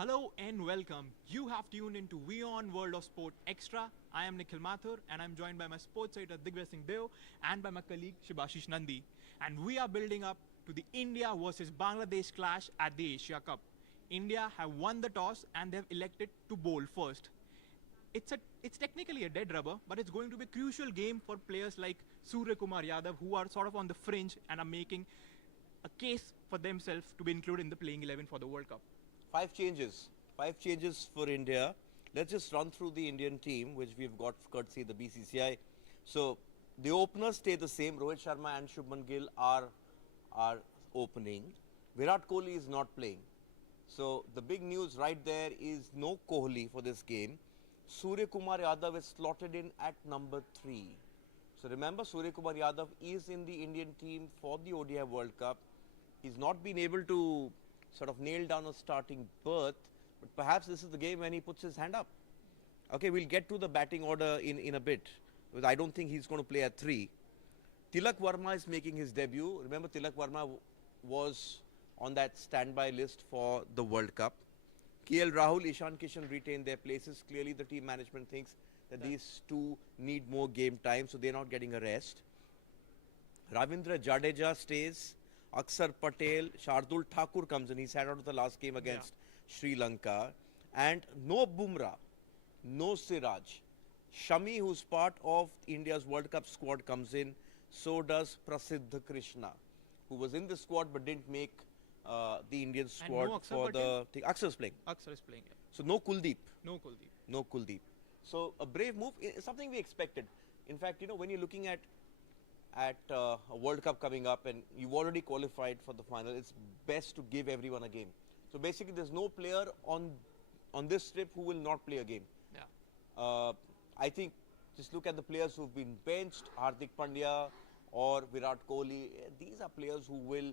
Hello and welcome. You have tuned into WION World of Sport Extra. I am Nikhil Mathur and I'm joined by my sports editor Digvay Singh Deo and by my colleague Shibashish Nandi. And we are building up to the India versus Bangladesh clash at the Asia Cup. India have won the toss and they've elected to bowl first. It's technically a dead rubber, but it's going to be a crucial game for players like Surya Kumar Yadav who are sort of on the fringe and are making a case for themselves to be included in the playing 11 for the World Cup. Five changes for India. Let's just run through the Indian team, which we've got courtesy the BCCI. So the openers stay the same. Rohit Sharma and Shubman Gill are opening. Virat Kohli is not playing. So the big news right there is no Kohli for this game. Surya Kumar Yadav is slotted in at number 3. So remember, Surya Kumar Yadav is in the Indian team for the ODI World Cup. He's not been able to sort of nail down a starting berth, but perhaps this is the game when he puts his hand up. Okay, we'll get to the batting order in a bit, because I don't think he's going to play at 3. Tilak Varma is making his debut. Remember, Tilak Varma was on that standby list for the World Cup. KL Rahul, Ishan Kishan retain their places. Clearly, the team management thinks that these two need more game time, so they're not getting a rest. Ravindra Jadeja stays. Axar Patel, Shardul Thakur comes in. He sat out of the last game against Sri Lanka. And no Bumrah, no Siraj. Shami, who's part of India's World Cup squad, comes in. So does Prasiddha Krishna, who was in the squad but didn't make the Indian squad for the thing. Axar's playing. Axar is playing, yeah. So no Kuldeep. No Kuldeep. No Kuldeep. So a brave move, something we expected. In fact, when you're looking at a World Cup coming up and you've already qualified for the final, it's best to give everyone a game. So basically, there's no player on this trip who will not play a game. Yeah. I think just look at the players who've been benched, Hardik Pandya or Virat Kohli. These are players who will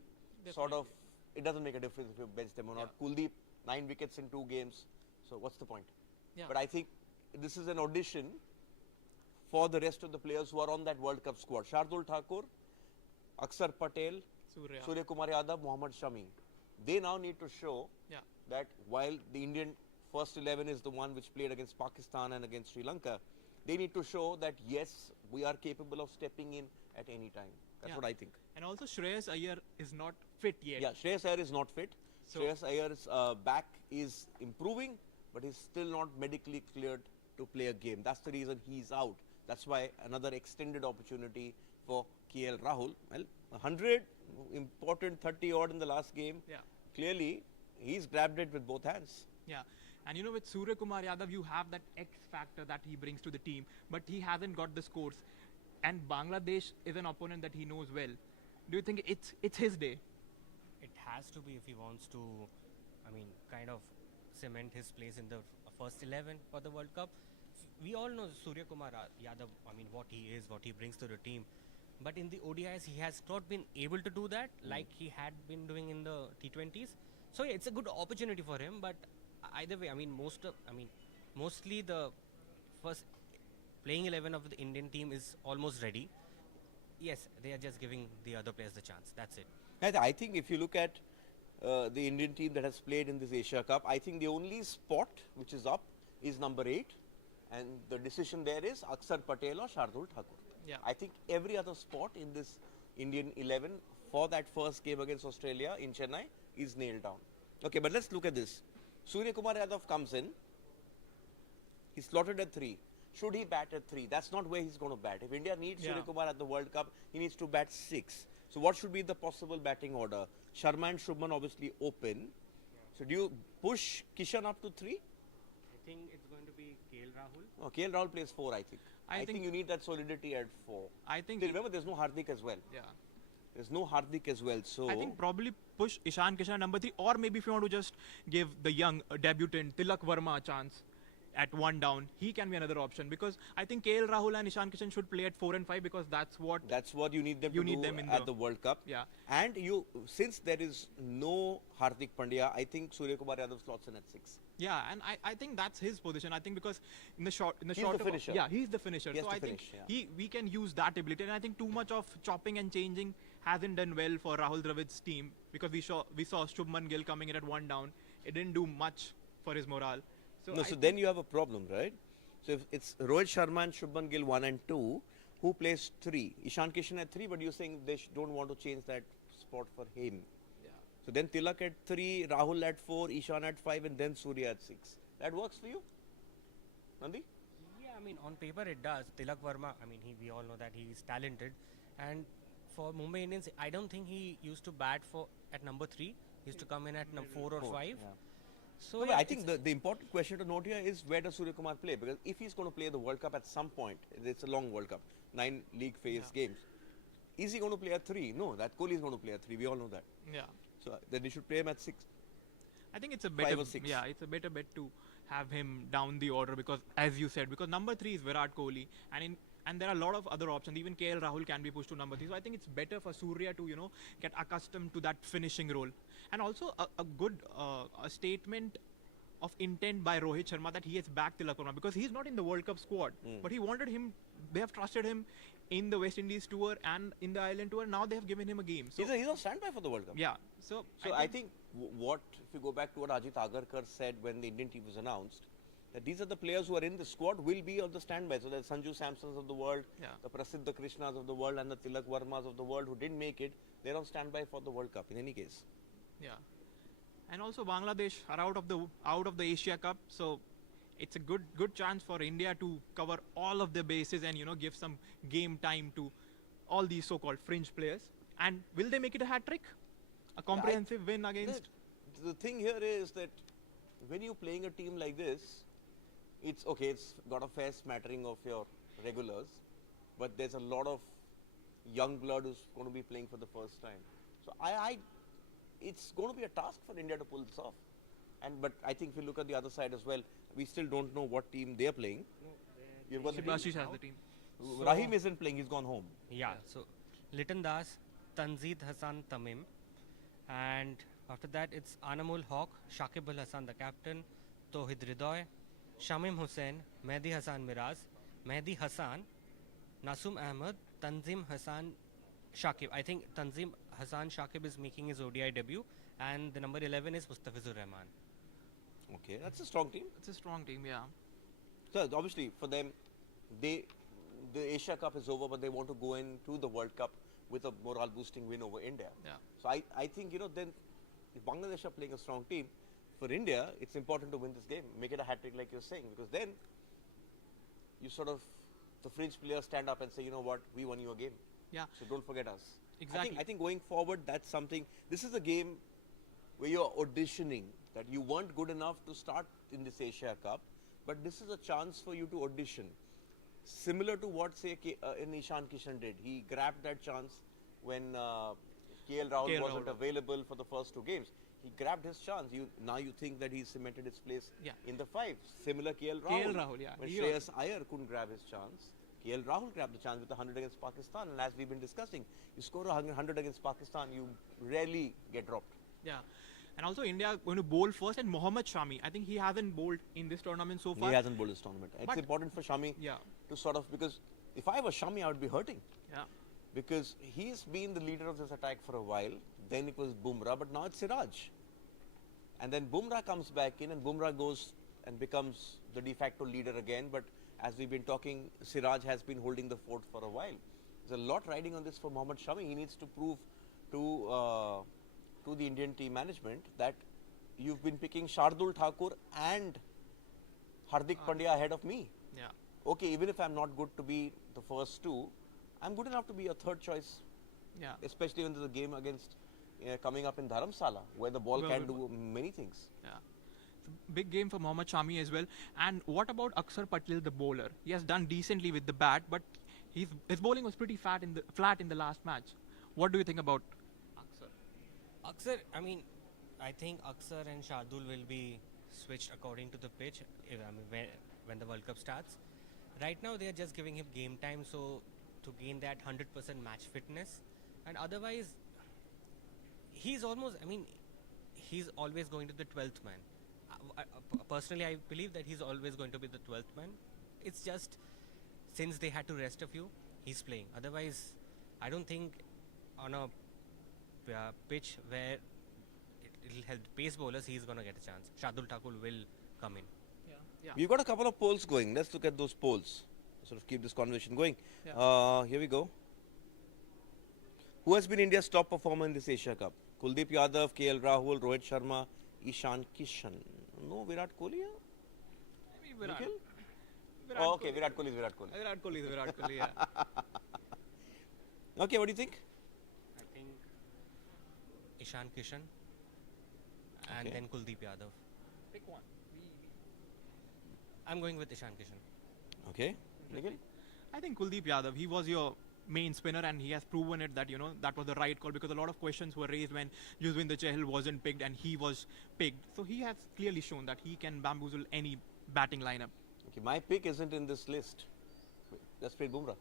sort of, it doesn't make a difference if you bench them or not. Kuldeep, 9 wickets in 2 games. So what's the point? Yeah. But I think this is an audition for the rest of the players who are on that World Cup squad. Shardul Thakur, Axar Patel, Surya Kumar Yadav, Mohammad Shami. They now need to show that while the Indian first 11 is the one which played against Pakistan and against Sri Lanka, they need to show that yes, we are capable of stepping in at any time. That's what I think. And also Shreyas Iyer is not fit yet. Yeah, Shreyas Iyer is not fit. So Shreyas Iyer's back is improving, but he's still not medically cleared to play a game. That's the reason he's out. That's why another extended opportunity for KL Rahul. Well, 100, important 30 odd in the last game. Yeah. Clearly, he's grabbed it with both hands. Yeah. And with Surya Kumar Yadav, you have that X factor that he brings to the team, but he hasn't got the scores. And Bangladesh is an opponent that he knows well. Do you think it's his day? It has to be if he wants to, kind of cement his place in the first 11 for the World Cup. We all know Surya Kumar Yadav, what he is, what he brings to the team. But in the ODIs, he has not been able to do that like he had been doing in the T20s. So yeah, it's a good opportunity for him. But either way, mostly the first playing 11 of the Indian team is almost ready. Yes, they are just giving the other players the chance. That's it. I think if you look at the Indian team that has played in this Asia Cup, I think the only spot which is up is number 8. And the decision there is Axar Patel or Shardul Thakur. Yeah. I think every other spot in this Indian 11 for that first game against Australia in Chennai is nailed down. Okay, but let's look at this. Surya Kumar Yadav comes in. He's slotted at 3. Should he bat at 3? That's not where he's going to bat. If India needs Surya Kumar at the World Cup, he needs to bat 6. So what should be the possible batting order? Sharma and Shubman obviously open. So do you push Kishan up to 3? I think it's going to be KL Rahul. No, KL Rahul plays 4, I think. I think you need that solidity at 4. I think. Remember, there's no Hardik as well. Yeah. There's no Hardik as well. So I think probably push Ishan Kishan number 3, or maybe if you want to just give the young debutant Tilak Varma a chance at 1 down, he can be another option, because I think KL Rahul and Ishan Kishan should play at 4 and 5, because that's what you need them to do at the World Cup. Yeah. And since there is no Hardik Pandya, I think Surya Kumar Yadav slots in at 6. Yeah, and I think that's his position. I think because in the short the finisher. Yeah, he's the finisher. He has so to I think finish, we can use that ability. And I think too much of chopping and changing hasn't done well for Rahul Dravid's team, because we saw Shubman Gill coming in at 1 down. It didn't do much for his morale. No, so then you have a problem, right? So if it's Rohit Sharma and Shubman Gill 1 and 2, who plays 3? Ishan Kishan at 3, but you're saying they don't want to change that spot for him. Yeah. So then Tilak at 3, Rahul at 4, Ishan at 5, and then Surya at 6. That works for you, Nandi? Yeah, I mean, on paper it does. Tilak Verma, I mean, we all know that he is talented. And for Mumbai Indians, I don't think he used to bat at number 3. He used to come in at number 4 or 5. Yeah. So No, yeah, but I think the important question to note here is where does Surya Kumar play? Because if he's going to play the World Cup at some point, it's a long World Cup, 9 league phase games. Is he going to play at 3? No, that Kohli is going to play at 3. We all know that. Yeah. So then he should play him at 6. I think it's a better, 5 or 6. yeah, it's a better bet to have him down the order because, as you said, because number 3 is Virat Kohli, and there are a lot of other options. Even KL Rahul can be pushed to number 3. So I think it's better for Surya to get accustomed to that finishing role, and also a good a statement of intent by Rohit Sharma that he has backed Tilak Verma because he's not in the World Cup squad, but he wanted him. They have trusted him in the West Indies tour and in the Ireland tour. Now they have given him a game. So He's on standby for the World Cup. yeah. So I think what, if you go back to what Ajit Agarkar said when the Indian team was announced, that these are the players who are in the squad will be on the standby. So there's Sanju Samsons of the world, the Prasiddha Krishnas of the world, and the Tilak Vermas of the world who didn't make it. They're on standby for the World Cup in any case. yeah. And also Bangladesh are out of the Asia Cup, so it's a good chance for India to cover all of the bases and give some game time to all these so-called fringe players. And will they make it a hat trick? A comprehensive win against? The thing here is that when you're playing a team like this, it's okay, it's got a fair smattering of your regulars, but there's a lot of young blood who's going to be playing for the first time. So it's going to be a task for India to pull this off. But I think if you look at the other side as well, we still don't know what team they're playing. You've got the team. Shibashish has the team. Rahim isn't playing, he's gone home. yeah. So Liton Das, Tanzid Hassan Tamim, and after that it's Anamul Haq, Shakib Al Hassan the captain, Tohid Ridoy, Shamim Hussain, Mehdi Hassan Miraz, Mehdi Hassan, Nasum Ahmed, Tanzim Hassan Shakib. I think Tanzim Hassan Shakib is making his ODI debut, and the number 11 is Mustafizur Rahman. Okay, that's a strong team. It's a strong team, yeah. So obviously for them, the Asia Cup is over, but they want to go into the World Cup with a morale boosting win over India. Yeah. So I think then if Bangladesh are playing a strong team, for India it's important to win this game, make it a hat trick like you're saying, because then you sort of, the fringe players stand up and say, you know what, we won you a game. Yeah. So don't forget us. Exactly. I think going forward, that's something. This is a game where you're auditioning, that you weren't good enough to start in this Asia Cup, but this is a chance for you to audition. Similar to what, say, Ishan Kishan did. He grabbed that chance when KL Rahul wasn't available for the first 2 games. He grabbed his chance. Now you think that he's cemented his place in the 5. Similar KL Rahul. KL Rahul, yeah. When Shreyas Iyer couldn't grab his chance, KL Rahul grabbed the chance with 100 against Pakistan. And as we've been discussing, you score 100 against Pakistan, you rarely get dropped. Yeah. And also India going to bowl first, and Mohammad Shami, I think he hasn't bowled in this tournament so far. He hasn't bowled this tournament. It's important for Shami to sort of, because if I was Shami, I would be hurting. Yeah. Because he's been the leader of this attack for a while. Then it was Bumrah, but now it's Siraj. And then Bumrah comes back in, and Bumrah goes and becomes the de facto leader again. But as we've been talking, Siraj has been holding the fort for a while. There's a lot riding on this for Mohammad Shami. He needs to prove to the Indian team management that you've been picking Shardul Thakur and Hardik Pandya ahead of me. Yeah. Okay, even if I'm not good to be the first 2, I'm good enough to be a 3rd choice. Yeah. Especially when there's a game against coming up in Dharamsala, where the ball can do many things. Yeah. It's a big game for Mohammad Shami as well. And what about Akshar Patel, the bowler? He has done decently with the bat, but his bowling was pretty flat in the last match. What do you think about Akshar, I mean, I think Akshar and Shardul will be switched according to the pitch when the World Cup starts. Right now, they are just giving him game time, so to gain that 100% match fitness. And otherwise, he's always going to the 12th man. Personally, I believe that he's always going to be the 12th man. It's just, since they had to rest a few, he's playing. Otherwise, I don't think on a pitch where it'll help pace bowlers. He's gonna get a chance. Shardul Thakur will come in. Yeah. We've got a couple of polls going. Let's look at those polls. Sort of keep this conversation going. Yeah. Here we go. Who has been India's top performer in this Asia Cup? Kuldeep Yadav, KL Rahul, Rohit Sharma, Ishan Kishan. No Virat Kohli? Maybe Virat. Nikhil? Virat Oh, okay, Kohli. Virat Kohli is Virat Kohli. Virat Kohli is Virat Kohli, yeah. Okay, what do you think? I think Ishan Kishan and Okay. then Kuldeep Yadav. Pick one. I'm going with Ishan Kishan. Okay. Nikhil? I think Kuldeep Yadav, he was your main spinner and he has proven it that, that was the right call because a lot of questions were raised when Yuzvendra Chahal wasn't picked and he was picked. So he has clearly shown that he can bamboozle any batting lineup. Okay, my pick isn't in this list. Jasprit Bumrah.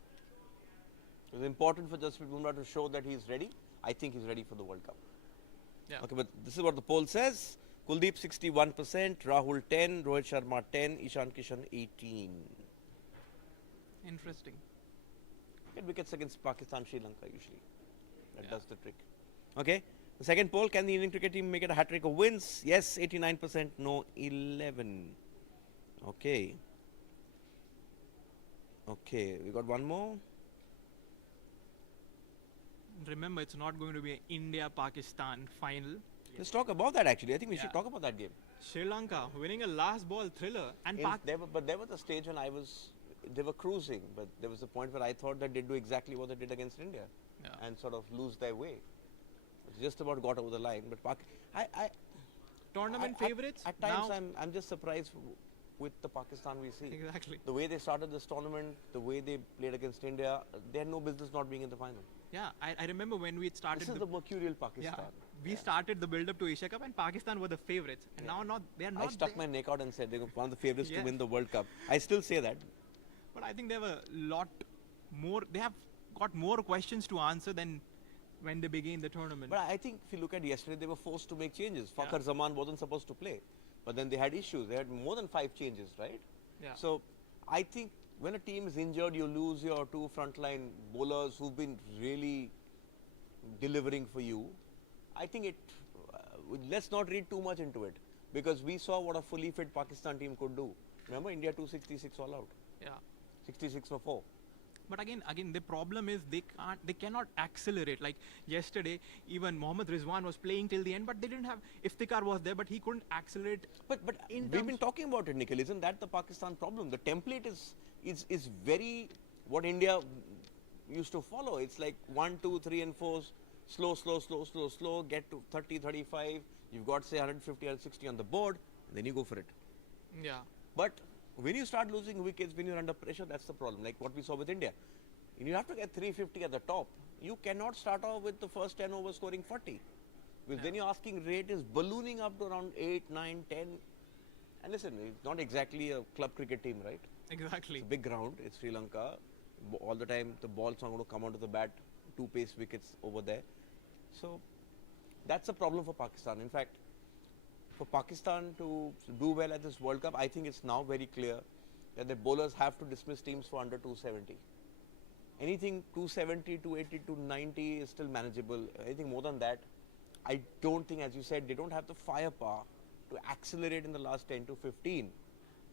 It was important for Jasprit Bumrah to show that he's ready. I think he's ready for the World Cup. Yeah. Okay, but this is what the poll says. Kuldeep 61%, Rahul 10, Rohit Sharma 10, Ishan Kishan 18. Interesting. Get wickets against Pakistan, Sri Lanka usually. That Yeah. does the trick. Okay. The second poll, can the Indian cricket team make it a hat-trick of wins? Yes, 89%, no, 11. Okay. Okay, we got one more. Remember, it's not going to be an India-Pakistan final. Let's talk about that actually. I think we should Yeah. talk about that game. Sri Lanka winning a last ball thriller and There was a stage when they were cruising, but there was a point where I thought that they'd do exactly what they did against India Yeah. and sort of lose their way. It's just about got over the line, but tournament I- favorites. At times, now, I'm just surprised with the Pakistan we see. exactly. The way they started this tournament, the way they played against India, they had no business not being in the final. Yeah, I remember when we started. This is the mercurial Pakistan. we started the build-up to Asia Cup and Pakistan were the favorites, and now they are not. I stuck there. my neck out and said they were one of the favorites to Yes. win the World Cup. I still say that. But I think they have a lot more. They have got more questions to answer than when they began the tournament. But I think if you look at yesterday, they were forced to make changes. Yeah. Fakhar Zaman wasn't supposed to play, but then they had issues. They had more than 5 changes, right? yeah. So I think when a team is injured, you lose your 2 frontline bowlers who've been really delivering for you. I think let's not read too much into it because we saw what a fully fit Pakistan team could do. Remember India 266 all out, yeah. 66 for 4. But again, the problem is they cannot accelerate. Like yesterday, even Mohammad Rizwan was playing till the end, but they didn't have. Iftikhar was there, but he couldn't accelerate. But In we've been terms- talking about it, Nikhil. Isn't that the Pakistan problem? The template is very what India used to follow. It's like 1, 2, 3, and 4. Slow. Get to 30, 35. You've got say 150 or 60 on the board, and then you go for it. Yeah. But when you start losing wickets, when you're under pressure, that's the problem. Like what we saw with India. And you have to get 350 at the top. You cannot start off with the first 10 overs scoring 40. Because then your asking rate is ballooning up to around 8, 9, 10. And listen, it's not exactly a club cricket team, right? Exactly. It's a big ground. It's Sri Lanka. All the time, the ball's not going to come onto the bat. 2 pace wickets over there. So that's a problem for Pakistan. In fact, for Pakistan to do well at this World Cup, I think it's now very clear that the bowlers have to dismiss teams for under 270. Anything 270, 280, 290 is still manageable. Anything more than that, I don't think, as you said, they don't have the firepower to accelerate in the last 10 to 15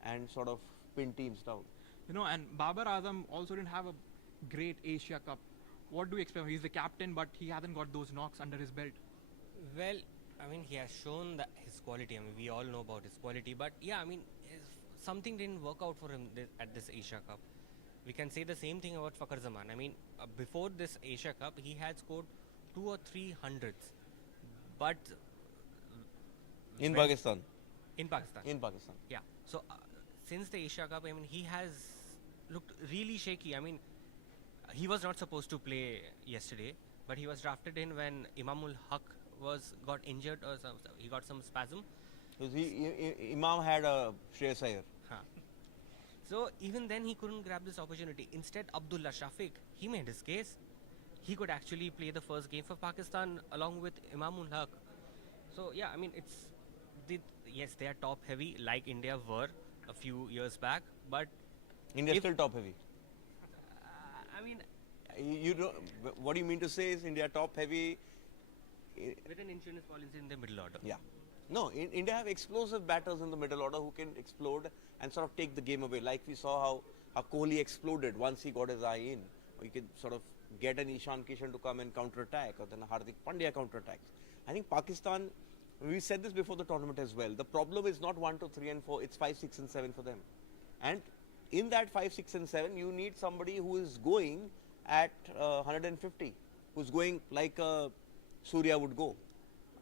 and sort of pin teams down. And Babar Azam also didn't have a great Asia Cup. What do you expect? He's the captain, but he hasn't got those knocks under his belt. Well, I mean, he has shown his quality. I mean, we all know about his quality. But yeah, I mean, something didn't work out for him at this Asia Cup. We can say the same thing about Fakhar Zaman. I mean, before this Asia Cup, he had scored 2 or 3 hundreds. But In when- Pakistan. In Pakistan. In Pakistan. Yeah. So since the Asia Cup, I mean, he has looked really shaky. I mean, he was not supposed to play yesterday, but he was drafted in when Imamul Haq got injured or he got some spasm. Because Imam had a Shreyas Iyer. Huh. So even then he couldn't grab this opportunity. Instead, Abdullah Shafiq, he made his case. He could actually play the first game for Pakistan along with Imamul Haq. So yeah, I mean, yes, they are top heavy like India were a few years back, but India If- still top heavy. I mean, You don't, what do you mean to say is India top heavy? With an insurance policy in the middle order. Yeah. No, India have explosive batters in the middle order who can explode and sort of take the game away. Like we saw how Kohli exploded once he got his eye in. Or you can sort of get an Ishan Kishan to come and counter-attack, or then a Hardik Pandya counter-attacks. I think Pakistan, we said this before the tournament as well, the problem is not 1, 2, 3 and 4, it's 5, 6 and 7 for them. And in that 5, 6 and 7, you need somebody who is going at 150, who's going like Surya would go,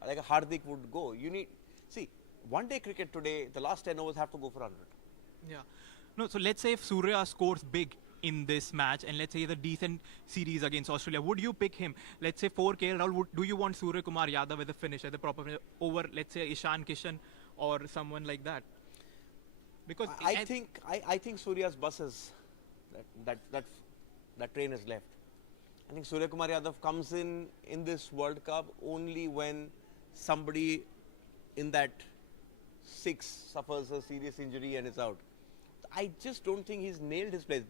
like a Hardik would go. You need, see, one day cricket today, the last 10 overs have to go for 100. Yeah. No, so let's say if Surya scores big in this match, and let's say the decent series against Australia, would you pick him? Let's say for KL Rahul, do you want Surya Kumar Yadav as a finisher, the proper over, let's say Ishan Kishan or someone like that? Because I think Surya's bus is that train has left. I think Surya Kumar Yadav comes in this World Cup only when somebody in that 6 suffers a serious injury and is out. I just don't think he's nailed his place.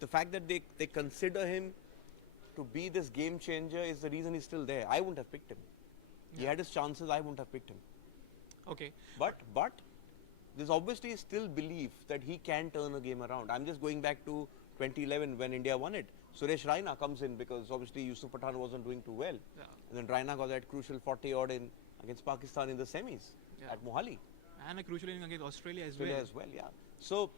The fact that they consider him to be this game changer is the reason he's still there. I wouldn't have picked him. Yeah. He had his chances, I wouldn't have picked him. Okay. But there's obviously still belief that he can turn a game around. I'm just going back to 2011 when India won it. Suresh Raina comes in because obviously Yusuf Pathan wasn't doing too well. Yeah. And then Raina got that crucial 40 odd in against Pakistan in the semis at Mohali. And a crucial inning against Australia as well. Yeah. So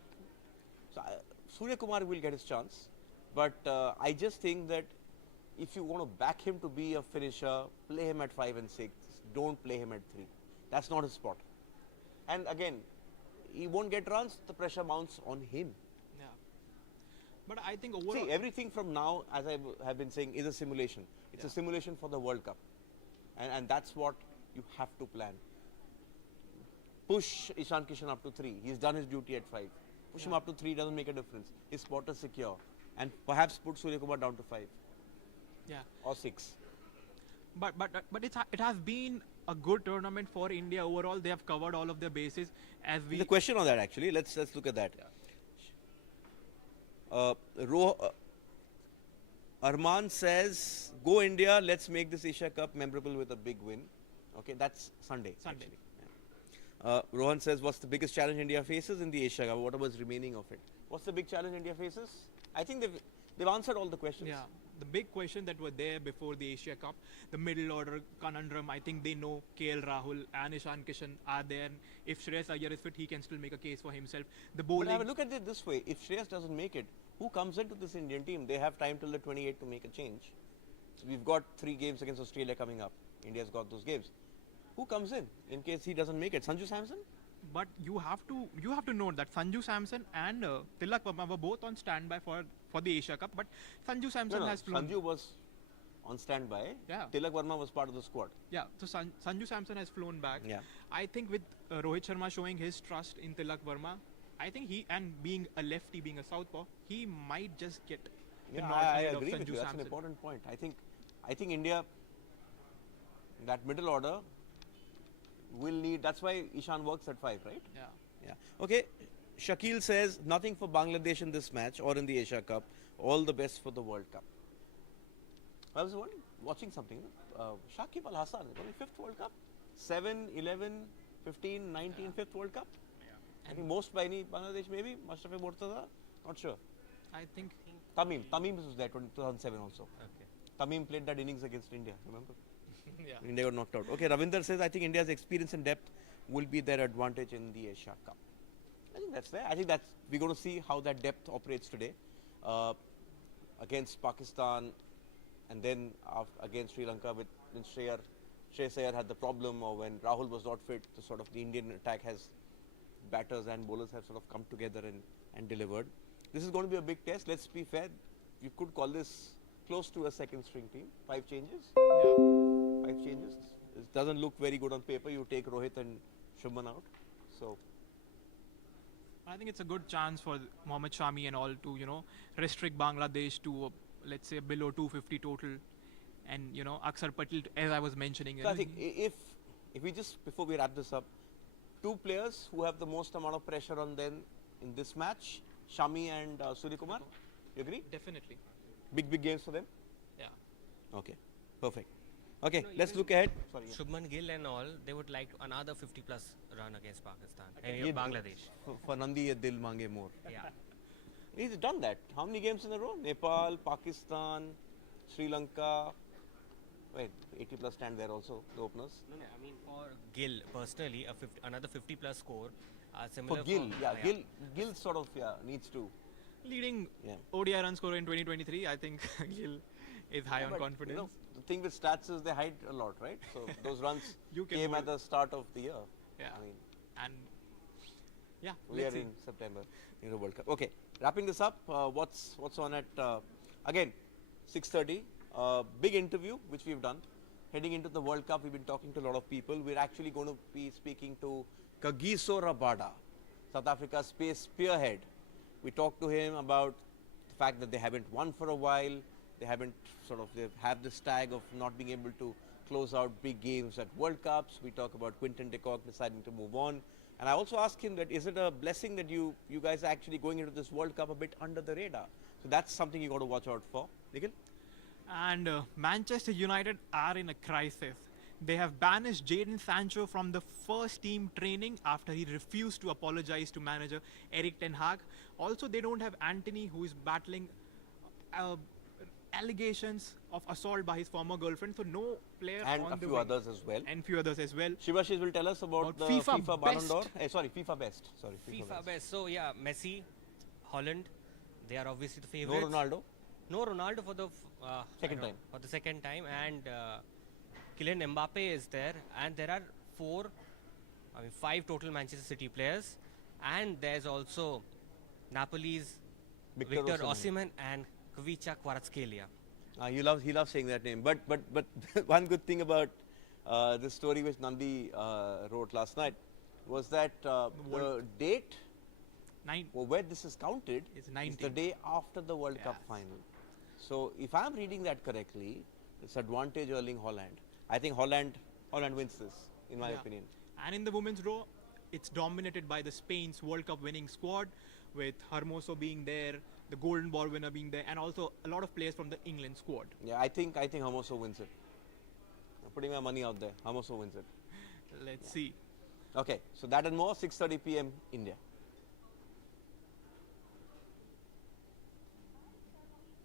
Surya Kumar will get his chance. But I just think that if you want to back him to be a finisher, play him at 5 and 6. Don't play him at 3. That's not his spot. And again, he won't get runs, the pressure mounts on him. Yeah. But I think overall... See, everything from now, as I have been saying, is a simulation. It's a simulation for the World Cup. And that's what you have to plan. Push Ishan Kishan up to 3. He's done his duty at 5. Push him up to 3, doesn't make a difference. His spot is secure. And perhaps put Surya Kumar down to 5. Yeah. Or 6. But it has been a good tournament for India overall. They have covered all of their bases. As we The question on that actually, let's look at that. Arman says, go India, let's make this Asia Cup memorable with a big win. Okay, that's Sunday. Sunday. Rohan says, what's the biggest challenge India faces in the Asia Cup? What was remaining of it? What's the big challenge India faces? I think they've answered all the questions. Yeah, the big question that were there before the Asia Cup, the middle order conundrum, I think they know KL Rahul and Ishan Kishan are there. If Shreyas Iyer is fit, he can still make a case for himself. The bowling... But have a look at it this way. If Shreyas doesn't make it, who comes into this Indian team? They have time till the 28th to make a change. So we've got 3 games against Australia coming up. India's got those games. Who comes in case he doesn't make it? Sanju Samson? But you have to note that Sanju Samson and Tilak Verma were both on standby for the Asia Cup. But Sanju Samson has flown. Sanju was on standby. Yeah. Tilak Verma was part of the squad. Yeah. So Sanju Samson has flown back. Yeah. I think with Rohit Sharma showing his trust in Tilak Verma, I think he, and being a lefty, being a southpaw, he might just get the nod I ahead of agree with Sanju you. That's Samson. an important point. I think India, that middle order, will need. That's why Ishan works at 5, right? Yeah. Okay. Shakil says nothing for Bangladesh in this match or in the Asia Cup. All the best for the World Cup. I was watching something. Shakib Al Hassan, only 5th World Cup. 7, 11, 15, 19, 5th World Cup. Yeah. I think most by any Bangladesh maybe. Mustafa Murtaza, not sure. I think Tamim was there 2007 also. Okay. Tamim played that innings against India, remember? yeah. India got knocked out. Okay, Ravinder says, I think India's experience and depth will be their advantage in the Asia Cup. I think that's fair. I think we're going to see how that depth operates today against Pakistan and then against Sri Lanka when Shreyas Iyer had the problem, or when Rahul was not fit. The Indian attack has batters and bowlers have sort of come together and delivered. This is going to be a big test. Let's be fair. You could call this close to a second string team. 5 changes. Yeah. 5 changes. It doesn't look very good on paper. You take Rohit and Shubman out. So I think it's a good chance for Mohammad Shami and all to, restrict Bangladesh to, let's say, below 250 total. And, Aksar Patel, as I was mentioning. I think if we just, before we wrap this up, 2 players who have the most amount of pressure on them in this match, Shami and Surya Kumar, you agree? Definitely. Big games for them? Yeah. Okay, perfect. Okay, No, let's even look ahead. Sorry. Yeah. Shubman Gill and all, they would like another 50 plus run against Pakistan, Yeah, Bangladesh. For Nandi, ye dil mange more. Yeah. He's done that. How many games in a row? Nepal, Pakistan, Sri Lanka. Wait, 80 plus stand there also, the openers. No, I mean for Gill personally, another 50 plus score. Similar For Gill, for, yeah, Gill sort of needs to. Leading Yeah. ODI run scorer in 2023, I think Gill is high on But, confidence. You know, the thing with stats is they hide a lot, right? So those runs You can came hold- at the start of the year. Yeah. I mean, And yeah, we are let's see. in September in the World Cup. Okay, wrapping this up. What's on at again 6:30? Big interview which we've done. Heading into the World Cup, we've been talking to a lot of people. We're actually going to be speaking to Kagiso Rabada, South Africa's space spearhead. We talked to him about the fact that they haven't won for a while. They have this tag of not being able to close out big games at World Cups. We talk about Quinton de Kock deciding to move on. And I also asked him that is it a blessing that you guys are actually going into this World Cup a bit under the radar? So that's something you got to watch out for. Nikhil? And Manchester United are in a crisis. They have banished Jadon Sancho from the first team training after he refused to apologize to manager Eric Ten Hag. Also, they don't have Anthony, who is battling allegations of assault by his former girlfriend. So no player And on a the few wing. others as well. And few others as well. Shivashish will tell us about the FIFA FIFA Ballon best. d'Or. Sorry, FIFA best. Sorry, FIFA best. So yeah, Messi, Holland, they are obviously the No favorites. Ronaldo. No Ronaldo for the Second time. For the second time, and Kylian Mbappe is there, and there are five total Manchester City players, and there's also Napoli's Victor Osimhen and Kvicha Kvaratskhelia. He loves saying that name. But one good thing about this story which Nandi wrote last night was that the date where this is counted It's is 19th. the day after the World Cup Yes. final. So if I'm reading that correctly, it's advantage Erling Holland. I think Holland wins this, in my Yeah. opinion. And in the women's row, it's dominated by the Spain's World Cup winning squad, with Hermoso being there, the Golden Ball winner being there, and also a lot of players from the England squad. Yeah, I think Hermoso wins it. I'm putting my money out there. Hermoso wins it. Let's see. Okay, so that and more, 6:30 p.m. India.